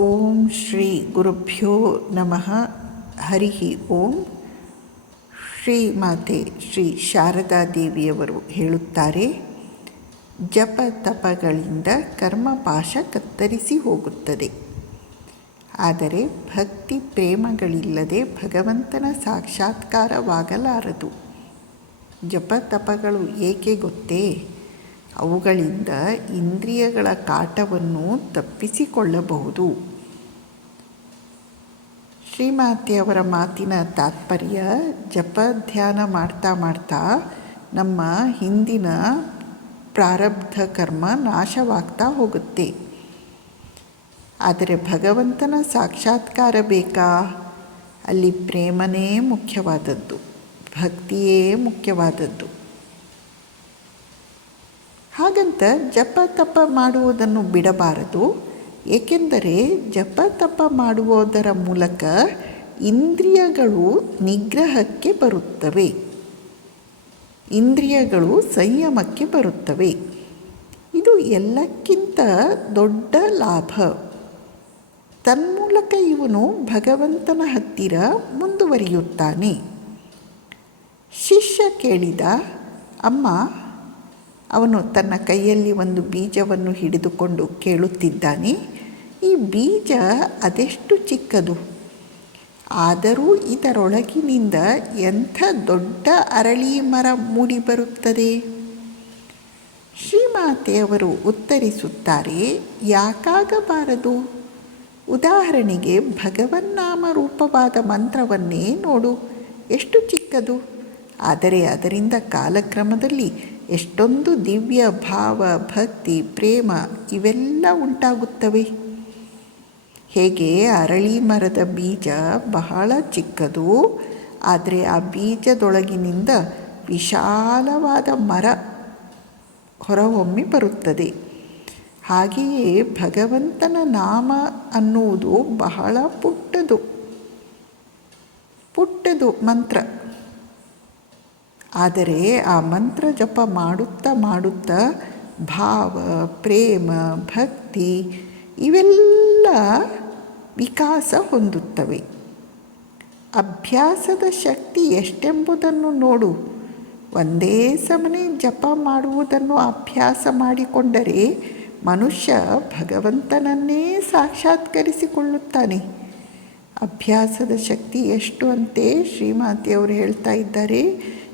ಓಂ ಶ್ರೀ ಗುರುಭ್ಯೋ ನಮಃ. ಹರಿ ಓಂ. ಶ್ರೀಮಾತೆ ಶ್ರೀ ಶಾರದಾ ದೇವಿಯವರು ಹೇಳುತ್ತಾರೆ, ಜಪ ತಪಗಳಿಂದ ಕರ್ಮಪಾಶ ಕತ್ತರಿಸಿ ಹೋಗುತ್ತದೆ. ಆದರೆ ಭಕ್ತಿ ಪ್ರೇಮಗಳಿಲ್ಲದೆ ಭಗವಂತನ ಸಾಕ್ಷಾತ್ಕಾರವಾಗಲಾರದು. ಜಪ ತಪಗಳು ಏಕೆ ಗೊತ್ತೇ? ಅವುಗಳಿಂದ ಇಂದ್ರಿಯಗಳ ಕಾಟವನ್ನು ತಪ್ಪಿಸಿಕೊಳ್ಳಬಹುದು. ಶ್ರೀಮಾತೆಯವರ ಮಾತಿನ ತಾತ್ಪರ್ಯ, ಜಪ ಧ್ಯಾನ ಮಾಡ್ತಾ ಮಾಡ್ತಾ ನಮ್ಮ ಹಿಂದಿನ ಪ್ರಾರಬ್ಧ ಕರ್ಮ ನಾಶವಾಗ್ತಾ ಹೋಗುತ್ತೆ. ಆದರೆ ಭಗವಂತನ ಸಾಕ್ಷಾತ್ಕಾರ ಬೇಕಾ? ಅಲ್ಲಿ ಪ್ರೇಮನೇ ಮುಖ್ಯವಾದದ್ದು, ಭಕ್ತಿಯೇ ಮುಖ್ಯವಾದದ್ದು. ಹಾಗಂತ ಜಪ ತಪ ಮಾಡುವುದನ್ನು ಬಿಡಬಾರದು. ಏಕೆಂದರೆ ಜಪ ತಪ ಮಾಡುವುದರ ಮೂಲಕ ಇಂದ್ರಿಯಗಳು ನಿಗ್ರಹಕ್ಕೆ ಬರುತ್ತವೆ, ಇಂದ್ರಿಯಗಳು ಸಂಯಮಕ್ಕೆ ಬರುತ್ತವೆ. ಇದು ಎಲ್ಲಕ್ಕಿಂತ ದೊಡ್ಡ ಲಾಭ. ತನ್ಮೂಲಕ ಇವನು ಭಗವಂತನ ಹತ್ತಿರ ಮುಂದುವರಿಯುತ್ತಾನೆ. ಶಿಷ್ಯ ಕೇಳಿದ, ಅಮ್ಮ, ಅವನು ತನ್ನ ಕೈಯಲ್ಲಿ ಒಂದು ಬೀಜವನ್ನು ಹಿಡಿದುಕೊಂಡು ಕೇಳುತ್ತಿದ್ದಾನೆ, ಈ ಬೀಜ ಅದೆಷ್ಟು ಚಿಕ್ಕದು, ಆದರೂ ಇದರೊಳಗಿನಿಂದ ಎಂಥ ದೊಡ್ಡ ಅರಳಿ ಮರ ಮೂಡಿಬರುತ್ತದೆ. ಶ್ರೀಮಾತೆಯವರು ಉತ್ತರಿಸುತ್ತಾರೆ, ಯಾಕಾಗಬಾರದು? ಉದಾಹರಣೆಗೆ ಭಗವನ್ನಾಮ ರೂಪವಾದ ಮಂತ್ರವನ್ನೇ ನೋಡು, ಎಷ್ಟು ಚಿಕ್ಕದು, ಆದರೆ ಅದರಿಂದ ಕಾಲಕ್ರಮದಲ್ಲಿ ಎಷ್ಟೊಂದು ದಿವ್ಯ ಭಾವ, ಭಕ್ತಿ, ಪ್ರೇಮ ಇವೆಲ್ಲ ಉಂಟಾಗುತ್ತವೆ. ಹೇಗೆ ಅರಳಿ ಮರದ ಬೀಜ ಬಹಳ ಚಿಕ್ಕದು, ಆದರೆ ಆ ಬೀಜದೊಳಗಿನಿಂದ ವಿಶಾಲವಾದ ಮರ ಹೊರಹೊಮ್ಮಿ ಬರುತ್ತದೆ. ಹಾಗೆಯೇ ಭಗವಂತನ ನಾಮ ಅನ್ನುವುದು ಬಹಳ ಪುಟ್ಟದು ಮಂತ್ರ. ಆದರೆ ಆ ಮಂತ್ರ ಜಪ ಮಾಡುತ್ತಾ ಭಾವ, ಪ್ರೇಮ, ಭಕ್ತಿ ಇವೆಲ್ಲ ವಿಕಾಸ ಹೊಂದುತ್ತವೆ. ಅಭ್ಯಾಸದ ಶಕ್ತಿ ಎಷ್ಟೆಂಬುದನ್ನು ನೋಡು. ಒಂದೇ ಸಮನೆ ಜಪ ಮಾಡುವುದನ್ನು ಅಭ್ಯಾಸ ಮಾಡಿಕೊಂಡರೆ ಮನುಷ್ಯ ಭಗವಂತನನ್ನೇ ಸಾಕ್ಷಾತ್ಕರಿಸಿಕೊಳ್ಳುತ್ತಾನೆ. ಅಭ್ಯಾಸದ ಶಕ್ತಿ ಎಷ್ಟು ಅಂತೆ ಶ್ರೀಮಾತೆಯವರು ಹೇಳ್ತಾ ಇದ್ದಾರೆ.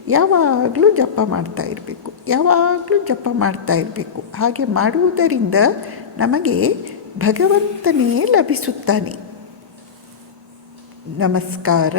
ಯಾವಾಗಲೂ ಜಪ ಮಾಡ್ತಾ ಇರಬೇಕು. ಹಾಗೆ ಮಾಡುವುದರಿಂದ ನಮಗೆ ಭಗವಂತನೇ ಲಭಿಸುತ್ತಾನೆ. ನಮಸ್ಕಾರ.